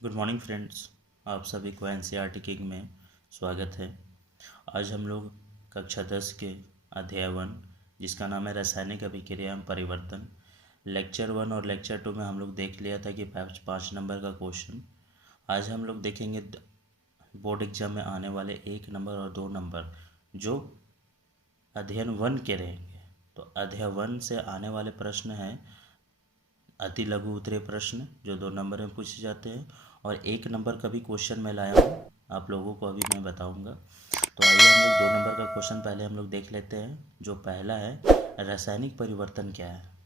Good morning friends. आप सभी को एनसीईआरटी किंग में स्वागत है। आज हम लोग कक्षा 10 के अध्याय 1 जिसका नाम है रासायनिक अभिक्रिया एवं परिवर्तन, लेक्चर 1 और लेक्चर 2 में हम लोग देख लिया था कि 5 नंबर का क्वेश्चन। आज हम लोग देखेंगे बोर्ड एग्जाम में आने वाले 1 नंबर और 2 नंबर जो अध्ययन 1 के रहेंगे। तो अध्याय 1 से आने वाले प्रश्न हैं अति लघु उत्तरीय प्रश्न जो 2 नंबर में पूछे जाते हैं, और 1 नंबर का भी क्वेश्चन मैं लाया हूँ, आप लोगों को अभी मैं बताऊँगा। तो आइए हम लोग 2 नंबर का क्वेश्चन पहले हम लोग देख लेते हैं। जो पहला है, रासायनिक परिवर्तन क्या है।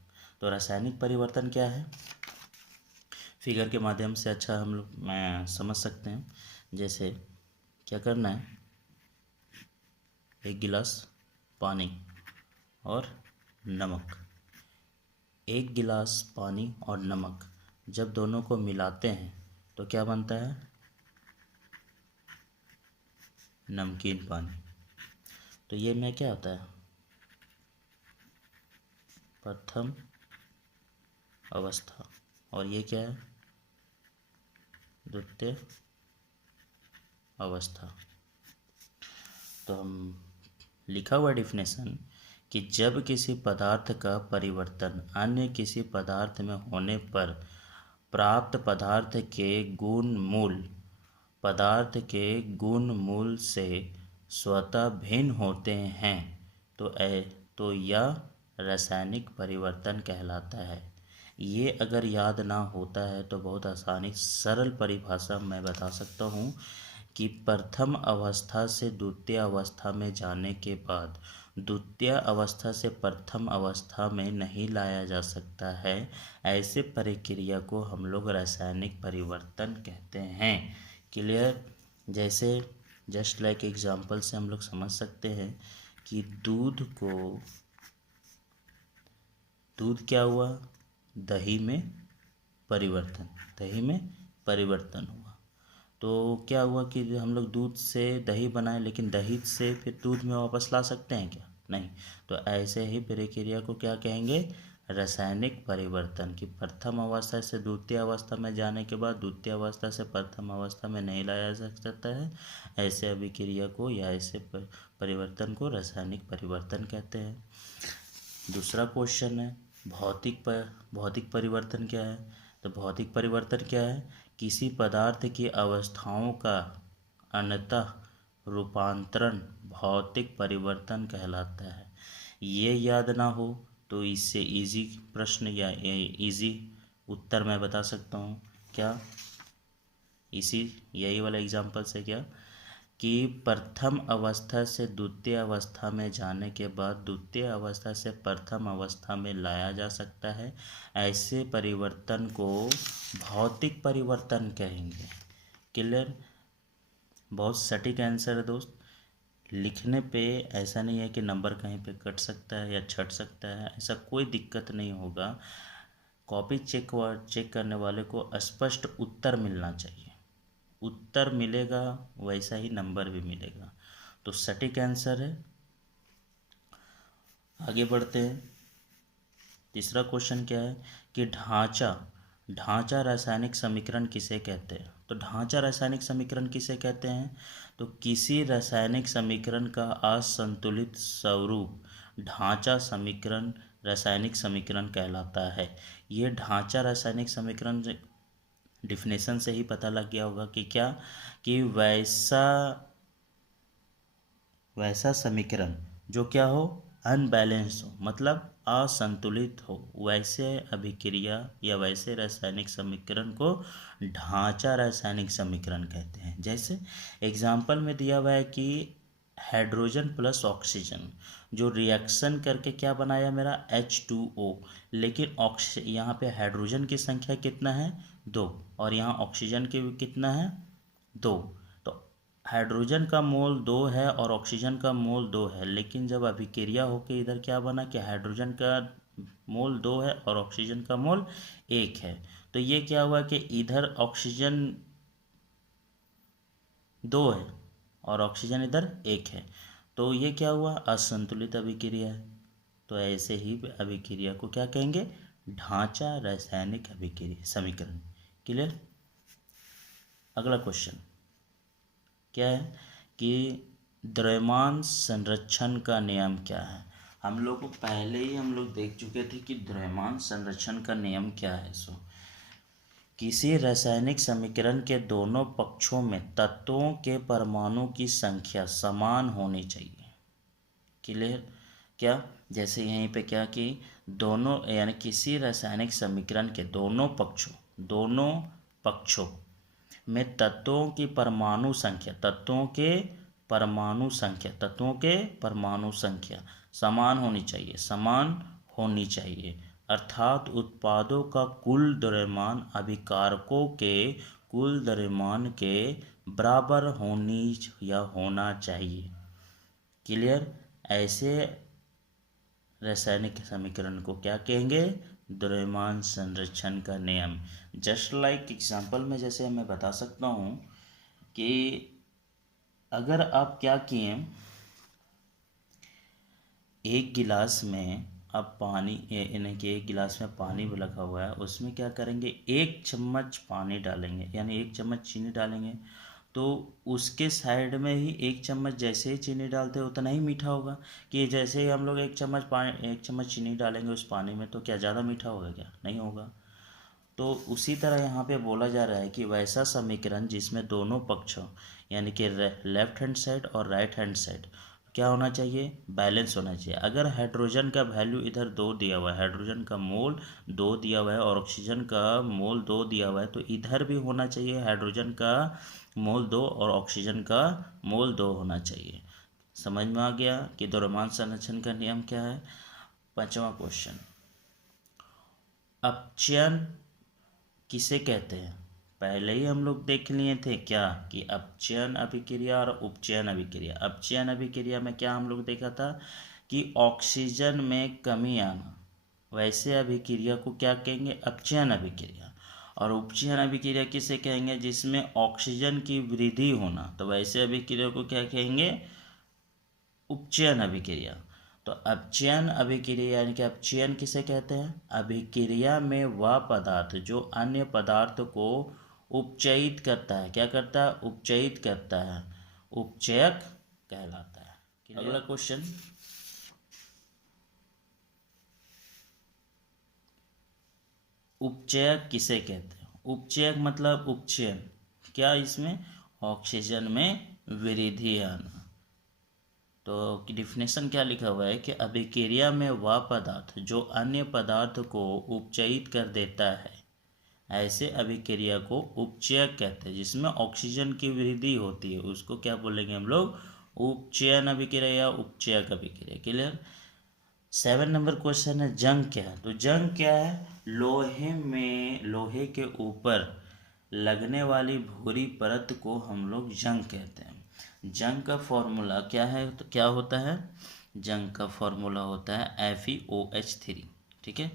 तो रासायनिक परिवर्तन क्या है, फिगर के माध्यम से अच्छा हम लोग मैं समझ सकते हैं। जैसे क्या करना है, 1 गिलास पानी और नमक, 1 गिलास पानी और नमक जब दोनों को मिलाते हैं तो क्या बनता है, नमकीन पानी। तो ये में क्या होता है, प्रथम अवस्था, और ये क्या है, द्वितीय अवस्था। तो हम लिखा हुआ डेफिनेशन कि जब किसी पदार्थ का परिवर्तन अन्य किसी पदार्थ में होने पर प्राप्त पदार्थ के गुण मूल से स्वतः भिन्न होते हैं तो यह रासायनिक परिवर्तन कहलाता है। ये अगर याद ना होता है तो बहुत आसानी सरल परिभाषा मैं बता सकता हूँ कि प्रथम अवस्था से द्वितीय अवस्था में जाने के बाद द्वितीय अवस्था से प्रथम अवस्था में नहीं लाया जा सकता है। ऐसे प्रक्रिया को हम लोग रासायनिक परिवर्तन कहते हैं। क्लियर। जैसे जस्ट लाइक एग्जांपल से हम लोग समझ सकते हैं कि दूध क्या हुआ, दही में परिवर्तन हुआ। तो क्या हुआ कि हम लोग दूध से दही बनाए, लेकिन दही से फिर दूध में वापस ला सकते हैं क्या, नहीं। तो ऐसे ही प्रक्रिया को क्या कहेंगे, रासायनिक परिवर्तन। की प्रथम अवस्था से द्वितीय अवस्था में जाने के बाद द्वितीय अवस्था से प्रथम अवस्था में नहीं लाया जा सकता है। ऐसे अभिक्रिया को या ऐसे परिवर्तन को रासायनिक परिवर्तन कहते हैं। दूसरा क्वेश्चन है, भौतिक परिवर्तन क्या है। तो भौतिक परिवर्तन क्या है, किसी पदार्थ की अवस्थाओं का अंततः रूपांतरण भौतिक परिवर्तन कहलाता है। ये याद ना हो तो इससे इजी प्रश्न या इजी उत्तर मैं बता सकता हूँ। क्या, यही वाला एग्जाम्पल से क्या कि प्रथम अवस्था से द्वितीय अवस्था में जाने के बाद द्वितीय अवस्था से प्रथम अवस्था में लाया जा सकता है। ऐसे परिवर्तन को भौतिक परिवर्तन कहेंगे। क्लियर। बहुत सटीक आंसर है दोस्त। लिखने पे ऐसा नहीं है कि नंबर कहीं पे कट सकता है या छट सकता है, ऐसा कोई दिक्कत नहीं होगा। कॉपी चेक करने वाले को स्पष्ट उत्तर मिलना चाहिए। उत्तर मिलेगा वैसा ही नंबर भी मिलेगा। तो सटीक आंसर है। आगे बढ़ते हैं। तीसरा क्वेश्चन क्या है कि ढांचा रासायनिक समीकरण किसे कहते हैं। तो ढांचा रासायनिक समीकरण किसे कहते हैं, तो किसी रासायनिक समीकरण का असंतुलित स्वरूप ढांचा समीकरण रासायनिक समीकरण कहलाता है। ये ढांचा रासायनिक समीकरण डिफिनेशन से ही पता लग गया होगा कि क्या, कि वैसा समीकरण जो क्या हो, अनबैलेंस हो, मतलब असंतुलित हो, वैसे अभिक्रिया या वैसे रासायनिक समीकरण को ढांचा रासायनिक समीकरण कहते हैं। जैसे एग्जाम्पल में दिया हुआ है कि हाइड्रोजन प्लस ऑक्सीजन जो रिएक्शन करके क्या बनाया मेरा H2O, लेकिन यहाँ पे हाइड्रोजन की संख्या कितना है, 2, और यहाँ ऑक्सीजन की कितना है, 2। तो हाइड्रोजन का मोल 2 है और ऑक्सीजन का मोल 2 है, लेकिन जब अभिक्रिया होकर इधर क्या बना कि हाइड्रोजन का मोल 2 है और ऑक्सीजन का मोल 1 है। तो ये क्या हुआ कि इधर ऑक्सीजन 2 है और ऑक्सीजन इधर 1 है, तो ये क्या हुआ, असंतुलित अभिक्रिया है। तो ऐसे ही अभिक्रिया को क्या कहेंगे, ढांचा रासायनिक अभिक्रिया समीकरण। क्लियर। अगला क्वेश्चन क्या है कि द्रव्यमान संरक्षण का नियम क्या है। हम लोग को पहले ही हम लोग देख चुके थे कि द्रव्यमान संरक्षण का नियम क्या है। किसी रासायनिक समीकरण के दोनों पक्षों में तत्वों के परमाणु की संख्या समान होनी चाहिए। क्लियर? क्या जैसे यहीं पे क्या कि दोनों यानी किसी रासायनिक समीकरण के दोनों पक्षों में तत्वों के परमाणु संख्या समान होनी चाहिए अर्थात उत्पादों का कुल द्रव्यमान अभिकारकों के कुल द्रव्यमान के बराबर होना चाहिए। क्लियर? ऐसे रासायनिक समीकरण को क्या कहेंगे? द्रव्यमान संरक्षण का नियम। जस्ट लाइक एग्जाम्पल में जैसे मैं बता सकता हूँ कि अगर आप क्या किए, एक गिलास में अब पानी यानी कि एक गिलास में पानी रखा हुआ है, उसमें क्या करेंगे, 1 चम्मच पानी डालेंगे यानी 1 चम्मच चीनी डालेंगे, तो उसके साइड में ही 1 चम्मच जैसे ही चीनी डालते हैं उतना ही मीठा होगा। कि जैसे ही हम लोग 1 चम्मच चीनी डालेंगे उस पानी में, तो क्या ज़्यादा मीठा होगा? क्या नहीं होगा। तो उसी तरह यहाँ पे बोला जा रहा है कि वैसा समीकरण जिसमें दोनों पक्षों यानी कि लेफ्ट हैंड साइड और राइट हैंड साइड क्या होना चाहिए? बैलेंस होना चाहिए। अगर हाइड्रोजन का वैल्यू इधर 2 दिया हुआ है, हाइड्रोजन का मोल 2 दिया हुआ है और ऑक्सीजन का मोल 2 दिया हुआ है, तो इधर भी होना चाहिए हाइड्रोजन का मोल 2 और ऑक्सीजन का मोल 2 होना चाहिए। समझ में आ गया कि द्रव्यमान संरक्षण का नियम क्या है। 5वां क्वेश्चन, अपचयन किसे कहते हैं? पहले ही हम लोग देख लिए थे क्या कि अपचयन अभिक्रिया और उपचयन अभिक्रिया। अपचयन अभिक्रिया में क्या हम लोग देखा था कि ऑक्सीजन में कमी आना, वैसे अभिक्रिया को क्या कहेंगे? अपचयन अभिक्रिया। और उपचयन अभिक्रिया किसे कहेंगे? जिसमें ऑक्सीजन की वृद्धि होना, तो वैसे अभिक्रिया को क्या कहेंगे? उपचयन अभिक्रिया। तो अपचयन अभिक्रिया यानी कि अपचयन किसे कहते हैं? अभिक्रिया में वह पदार्थ जो अन्य पदार्थ को उपचयित करता है, क्या करता है? उपचयित करता है, उपचयक कहलाता है। अगला क्वेश्चन, उपचयक किसे कहते हैं? उपचयक मतलब उपचयन, क्या इसमें? ऑक्सीजन में वृद्धि आना। तो डिफिनेशन क्या लिखा हुआ है कि अभिक्रिया में वह पदार्थ जो अन्य पदार्थ को उपचयित कर देता है, ऐसे अभिक्रिया को उपचयक कहते हैं। जिसमें ऑक्सीजन की वृद्धि होती है उसको क्या बोलेंगे हम लोग? उपचयन अभिक्रिया या उपचयक अभिक्रिया। क्लियर? 7 नंबर क्वेश्चन है, जंग क्या है? तो जंग क्या है? लोहे के ऊपर लगने वाली भूरी परत को हम लोग जंग कहते हैं। जंग का फॉर्मूला क्या है? तो क्या होता है? जंग का फॉर्मूला होता है FeOH3। ठीक है,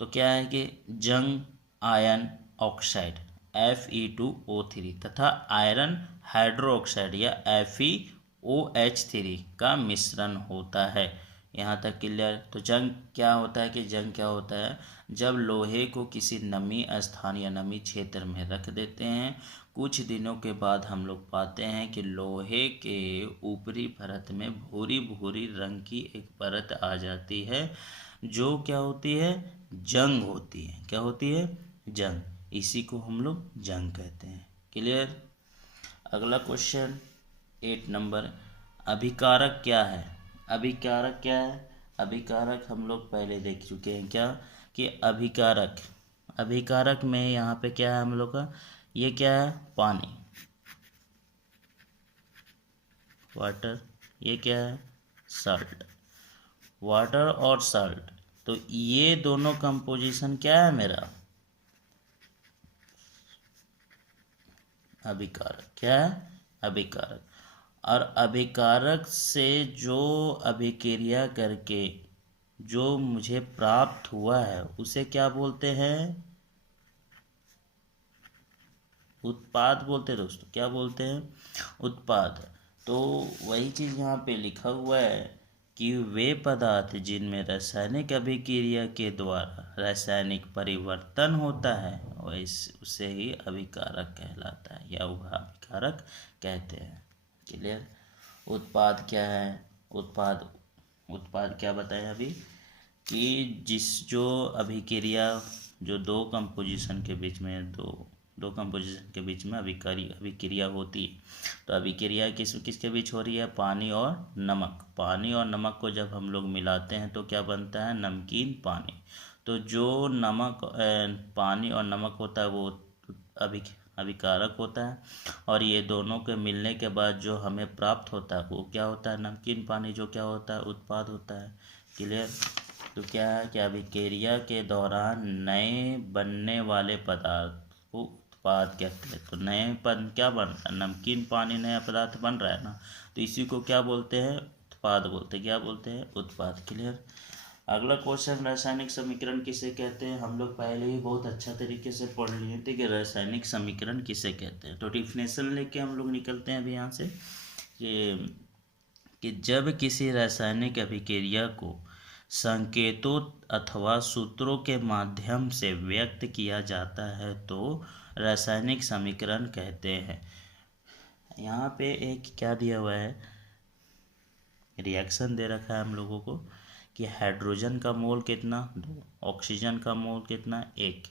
तो क्या है कि जंग आयन ऑक्साइड Fe2O3 तथा आयरन हाइड्रोक्साइड या FeOH3 का मिश्रण होता है। यहाँ तक क्लियर? तो जंग क्या होता है कि जंग क्या होता है? जब लोहे को किसी नमी स्थान या नमी क्षेत्र में रख देते हैं, कुछ दिनों के बाद हम लोग पाते हैं कि लोहे के ऊपरी परत में भूरी भूरी रंग की एक परत आ जाती है, जो क्या होती है? जंग होती है। क्या होती है? जंग। इसी को हम लोग जंग कहते हैं। क्लियर? अगला क्वेश्चन 8 नंबर, अभिकारक क्या है? अभिकारक क्या है? अभिकारक हम लोग पहले देख चुके हैं क्या कि अभिकारक में यहाँ पे क्या है हम लोग का? ये क्या है? पानी, वाटर। ये क्या है? सॉल्ट। वाटर और सॉल्ट, तो ये दोनों कंपोजिशन क्या है मेरा? अभिकारक। क्या है? अभिकारक। और अभिकारक से जो अभिक्रिया करके जो मुझे प्राप्त हुआ है उसे क्या बोलते हैं? उत्पाद बोलते हैं दोस्तों। क्या बोलते हैं? उत्पाद। तो वही चीज़ यहाँ पे लिखा हुआ है कि वे पदार्थ जिनमें रासायनिक अभिक्रिया के द्वारा रासायनिक परिवर्तन होता है उसे ही अभिकारक कहलाता है या वह अभिकारक कहते हैं। क्लियर। उत्पाद क्या है? उत्पाद उत्पाद क्या बताया अभी कि जो अभिक्रिया जो दो कंपोजिशन के बीच में दो कंपोजिशन के बीच में अभिक्रिया होती है, तो अभिक्रिया किसके बीच हो रही है? पानी और नमक। पानी और नमक को जब हम लोग मिलाते हैं तो क्या बनता है? नमकीन पानी। तो जो नमक पानी और नमक होता है वो अभिकारक होता है, और ये दोनों के मिलने के बाद जो हमें प्राप्त होता है वो क्या होता है? नमकीन पानी, जो क्या होता है? उत्पाद होता है। क्लियर। तो क्या है कि अभिक्रिया के दौरान नए बनने वाले पदार्थ को उत्पाद कहते हैं। तो नए पद क्या बन रहा है? नमकीन पानी नया पदार्थ बन रहा है ना, तो इसी को क्या बोलते हैं? उत्पाद बोलते हैं। क्या बोलते हैं? उत्पाद। क्लियर। अगला क्वेश्चन, रासायनिक समीकरण किसे कहते हैं? हम लोग पहले ही बहुत अच्छा तरीके से पढ़ लिए थे कि रासायनिक समीकरण किसे कहते हैं। तो डिफिनेशन लेके हम लोग निकलते हैं अभी यहाँ से कि जब किसी रासायनिक अभिक्रिया को संकेतों अथवा सूत्रों के माध्यम से व्यक्त किया जाता है तो रासायनिक समीकरण कहते हैं। यहाँ पे एक क्या दिया हुआ है? रिएक्शन दे रखा है हम लोगों को कि हाइड्रोजन का मोल कितना? 2, ऑक्सीजन का मोल कितना? 1।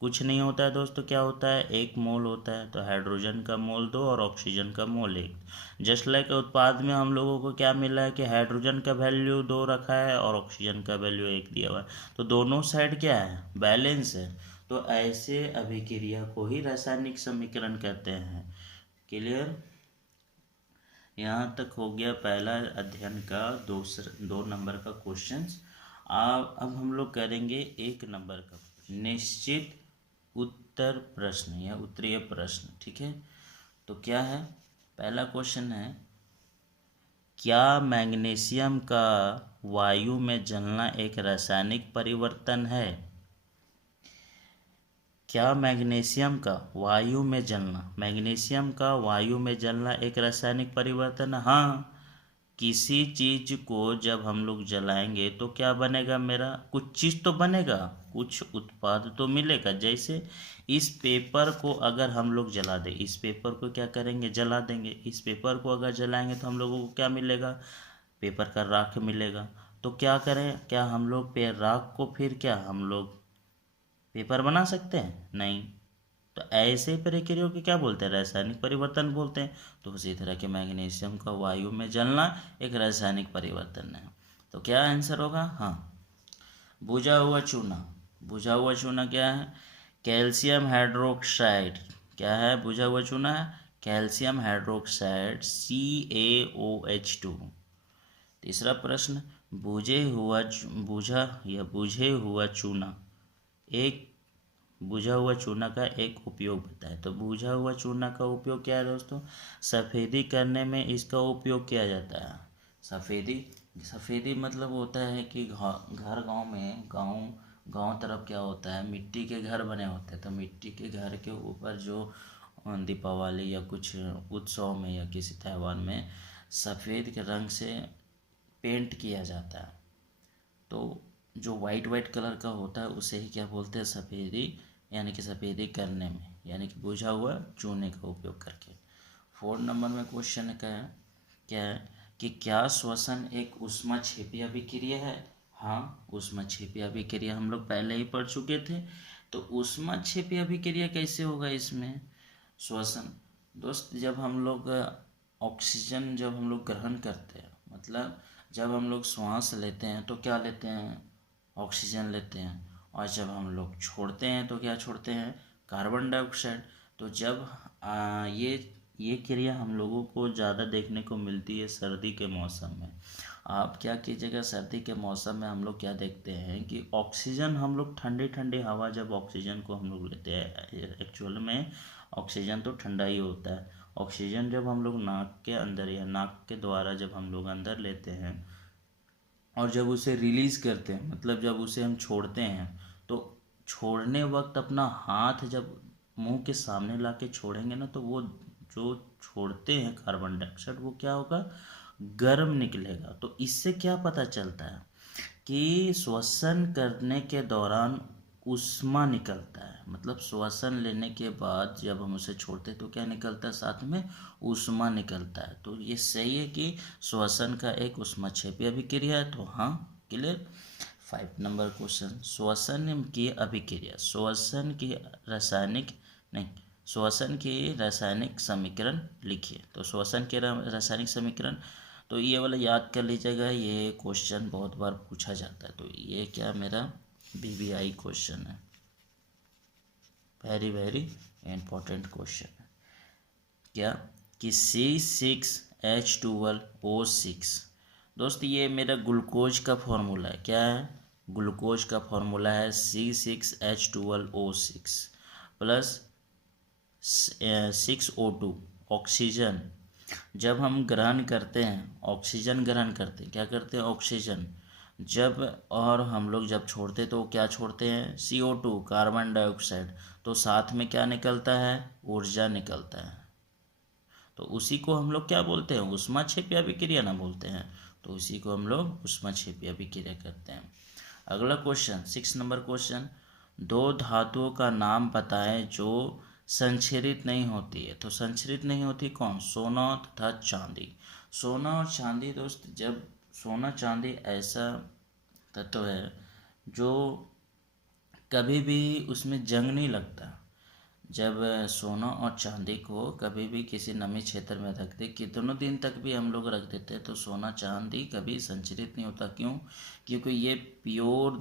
कुछ नहीं होता है दोस्तों, क्या होता है? 1 मोल होता है। तो हाइड्रोजन का मोल 2 और ऑक्सीजन का मोल 1। जस्ट लाइक उत्पाद में हम लोगों को क्या मिला है कि हाइड्रोजन का वैल्यू 2 रखा है और ऑक्सीजन का वैल्यू 1 दिया हुआ है, तो दोनों साइड क्या है? बैलेंस है। तो ऐसे अभिक्रिया को ही रासायनिक समीकरण कहते हैं। क्लियर। यहाँ तक हो गया पहला अध्ययन का 2 नंबर का क्वेश्चन। अब हम लोग करेंगे 1 नंबर का निश्चित उत्तर प्रश्न या उत्तरीय प्रश्न। ठीक है। तो क्या है? पहला क्वेश्चन है, क्या मैग्नीशियम का वायु में जलना एक रासायनिक परिवर्तन है? क्या मैग्नीशियम का वायु में जलना एक रासायनिक परिवर्तन है? हाँ। किसी चीज को जब हम लोग जलाएंगे तो क्या बनेगा? मेरा कुछ चीज तो बनेगा, कुछ उत्पाद तो मिलेगा। जैसे इस पेपर को अगर हम लोग जला दें, इस पेपर को क्या करेंगे? जला देंगे। इस पेपर को अगर जलाएंगे तो हम लोगों को क्या मिलेगा? पेपर का राख मिलेगा। तो क्या करें? क्या हम लोग राख को फिर क्या हम लोग पेपर बना सकते हैं? नहीं। तो ऐसे प्रक्रिया को क्या बोलते हैं? रासायनिक परिवर्तन बोलते हैं। तो उसी तरह के मैग्नीशियम का वायु में जलना एक रासायनिक परिवर्तन है। तो क्या आंसर होगा? हाँ। बुझा हुआ चूना क्या है? Calcium hydroxide. क्या है? बुझा हुआ चूना है कैल्शियम हाइड्रोक्साइड CaOH2। तीसरा प्रश्न, बुझे हुआ चूना का एक उपयोग बताएं। तो बुझा हुआ चूना का उपयोग क्या है दोस्तों? सफ़ेदी करने में इसका उपयोग किया जाता है। सफ़ेदी मतलब होता है कि घर गांव में गांव तरफ क्या होता है? मिट्टी के घर बने होते हैं। तो मिट्टी के घर के ऊपर जो दीपावली या कुछ उत्सव में या किसी त्यौहार में सफ़ेद के रंग से पेंट किया जाता है। तो जो वाइट कलर का होता है उसे ही क्या बोलते हैं? सफ़ेदी, यानी कि सफ़ेदी करने में, यानी कि बुझा हुआ चूने का उपयोग करके। 4 नंबर में क्वेश्चन क्या है कि क्या श्वसन एक ऊष्माक्षेपी अभिक्रिया है? हाँ, ऊष्माक्षेपी अभिक्रिया हम लोग पहले ही पढ़ चुके थे। तो ऊष्माक्षेपी अभिक्रिया कैसे होगा इसमें? श्वसन दोस्त, जब हम लोग ऑक्सीजन जब हम लोग ग्रहण करते हैं, मतलब जब हम लोग श्वास लेते हैं तो क्या लेते हैं? ऑक्सीजन लेते हैं। और जब हम लोग छोड़ते हैं तो क्या छोड़ते हैं? Carbon dioxide. तो जब ये क्रिया हम लोगों को ज़्यादा देखने को मिलती है सर्दी के मौसम में। आप क्या कीजिएगा, सर्दी के मौसम में हम लोग क्या देखते हैं कि ऑक्सीजन हम लोग ठंडी ठंडी हवा, जब ऑक्सीजन को हम लोग लेते हैं, एक्चुअल में ऑक्सीजन तो ठंडा ही होता है। ऑक्सीजन जब हम लोग नाक के अंदर या नाक के द्वारा जब हम लोग अंदर लेते हैं और जब उसे रिलीज़ करते हैं, मतलब जब उसे हम छोड़ते हैं, तो छोड़ने वक्त अपना हाथ जब मुंह के सामने ला के छोड़ेंगे ना, तो वो जो छोड़ते हैं कार्बन डाइऑक्साइड वो क्या होगा? गर्म निकलेगा। तो इससे क्या पता चलता है कि श्वसन करने के दौरान ऊष्मा निकलता है, मतलब श्वसन लेने के बाद जब हम उसे छोड़ते हैं तो क्या निकलता है, साथ में ऊष्मा निकलता है। तो ये सही है कि श्वसन का एक ऊष्माक्षेपी अभिक्रिया है। तो हाँ, क्लियर। 5 नंबर क्वेश्चन, श्वसन की अभिक्रिया, श्वसन की रासायनिक समीकरण लिखिए। तो श्वसन के रासायनिक समीकरण, तो ये वाला याद कर लीजिएगा, ये क्वेश्चन बहुत बार पूछा जाता है। तो ये क्या मेरा BBI क्वेश्चन है, वेरी वेरी इम्पोर्टेंट क्वेश्चन है। क्या कि C6H12O6, दोस्त ये मेरा ग्लूकोज का फॉर्मूला है। क्या है, ग्लूकोज का फॉर्मूला है C6H12O6 प्लस 6O2 ऑक्सीजन। जब हम ग्रहण करते हैं, ऑक्सीजन ग्रहण करते हैं, क्या करते हैं, ऑक्सीजन जब, और हम लोग जब छोड़ते तो क्या छोड़ते हैं, CO2 कार्बन डाइऑक्साइड। तो साथ में क्या निकलता है, ऊर्जा निकलता है। तो उसी को हम लोग क्या बोलते हैं, ऊष्माक्षेपी अभिक्रिया ना बोलते हैं। तो उसी को हम लोग ऊष्माक्षेपी अभिक्रिया करते हैं। अगला क्वेश्चन, 6 नंबर क्वेश्चन, 2 धातुओं का नाम बताएं जो संक्षरित नहीं होती है। तो संक्षरित नहीं होती कौन, सोना तथा चांदी। सोना और चांदी दोस्त, जब सोना चांदी ऐसा तत्व है जो कभी भी उसमें जंग नहीं लगता। जब सोना और चांदी को कभी भी किसी नमी क्षेत्र में रख दे, कितनों दिन तक भी हम लोग रख देते हैं, तो सोना चांदी कभी संचरित नहीं होता। क्यों, क्योंकि ये प्योर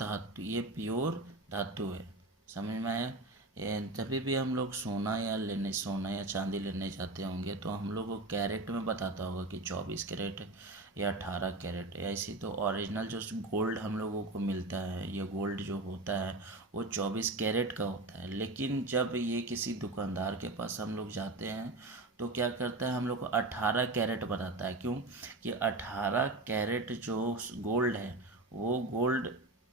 धातु है। समझ में आया। जब भी हम लोग सोना या चांदी लेने जाते होंगे तो हम लोग को कैरेट में बताता होगा कि 24 कैरेट या 18 कैरेट। ऐसी तो ओरिजिनल जो गोल्ड हम लोगों को मिलता है, ये गोल्ड जो होता है वो 24 कैरेट का होता है। लेकिन जब ये किसी दुकानदार के पास हम लोग जाते हैं तो क्या करता है, हम लोग को 18 कैरेट बताता है। क्यों कि 18 कैरेट जो गोल्ड है वो गोल्ड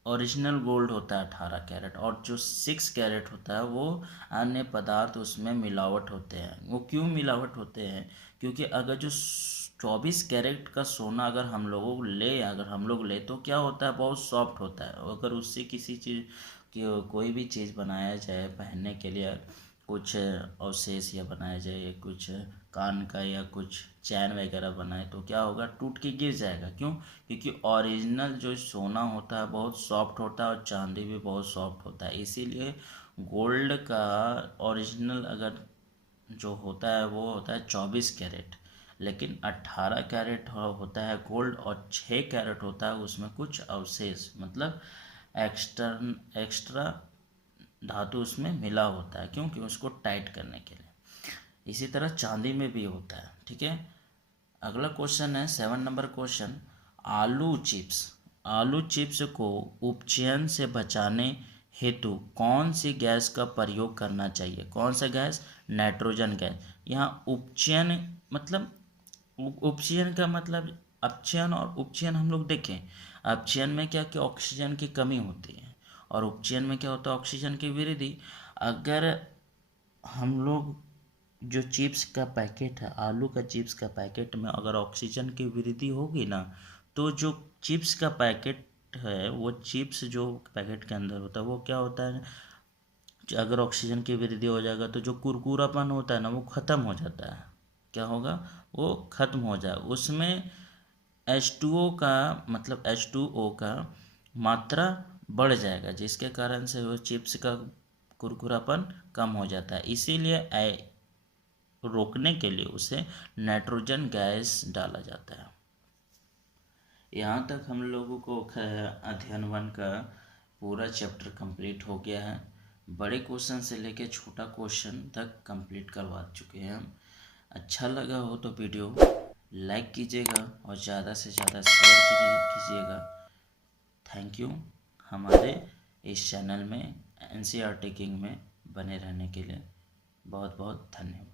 ओरिजिनल गोल्ड होता है 18 कैरेट, और जो 6 कैरेट होता है वो अन्य पदार्थ उसमें मिलावट होते हैं। वो क्यों मिलावट होते हैं, क्योंकि अगर जो 24 कैरेट का सोना अगर हम लोग ले तो क्या होता है, बहुत सॉफ्ट होता है। अगर उससे किसी चीज़ कि कोई भी चीज़ बनाया जाए पहनने के लिए, कुछ अवशेष या बनाया जाए, कुछ कान का या कुछ चैन वगैरह बनाए, तो क्या होगा, टूट के गिर जाएगा। क्यों, क्योंकि ओरिजिनल जो सोना होता है बहुत सॉफ्ट होता है और चांदी भी बहुत सॉफ्ट होता है। इसीलिए गोल्ड का ओरिजिनल अगर जो होता है वो होता है 24 कैरेट, लेकिन 18 कैरेट होता है गोल्ड, और 6 कैरेट होता है उसमें कुछ अवशेष, मतलब एक्स्ट्रा धातु उसमें मिला होता है। क्योंकि उसको टाइट करने के लिए। इसी तरह चांदी में भी होता है। ठीक है। अगला क्वेश्चन है 7 नंबर क्वेश्चन, आलू चिप्स को उपचयन से बचाने हेतु कौन सी गैस का प्रयोग करना चाहिए। कौन सा गैस, नाइट्रोजन गैस। यहाँ उपचयन मतलब, उपचयन का मतलब, अपचयन और उपचयन हम लोग देखें। अपचयन में क्या कि ऑक्सीजन की कमी होती है, और उपचयन में क्या होता है, ऑक्सीजन की वृद्धि। अगर हम लोग जो चिप्स का पैकेट है, आलू का चिप्स का पैकेट में अगर ऑक्सीजन की वृद्धि होगी ना, तो जो चिप्स का पैकेट है, वो चिप्स जो पैकेट के अंदर होता है वो क्या होता है, अगर ऑक्सीजन की वृद्धि हो जाएगा तो जो कुरकुरापन होता है ना वो ख़त्म हो जाता है। क्या होगा, वो ख़त्म हो जाए। उसमें H2O का मतलब H2O का मात्रा बढ़ जाएगा, जिसके कारण से वो चिप्स का कुरकुरापन कम हो जाता है। इसीलिए रोकने के लिए उसे नाइट्रोजन गैस डाला जाता है। यहाँ तक हम लोगों को अध्ययन 1 का पूरा चैप्टर कंप्लीट हो गया है। बड़े क्वेश्चन से लेकर छोटा क्वेश्चन तक कंप्लीट करवा चुके हैं हम। अच्छा लगा हो तो वीडियो लाइक कीजिएगा और ज़्यादा से ज़्यादा शेयर कीजिएगा। थैंक यू हमारे इस चैनल में NCERT किंग में बने रहने के लिए। बहुत बहुत धन्यवाद।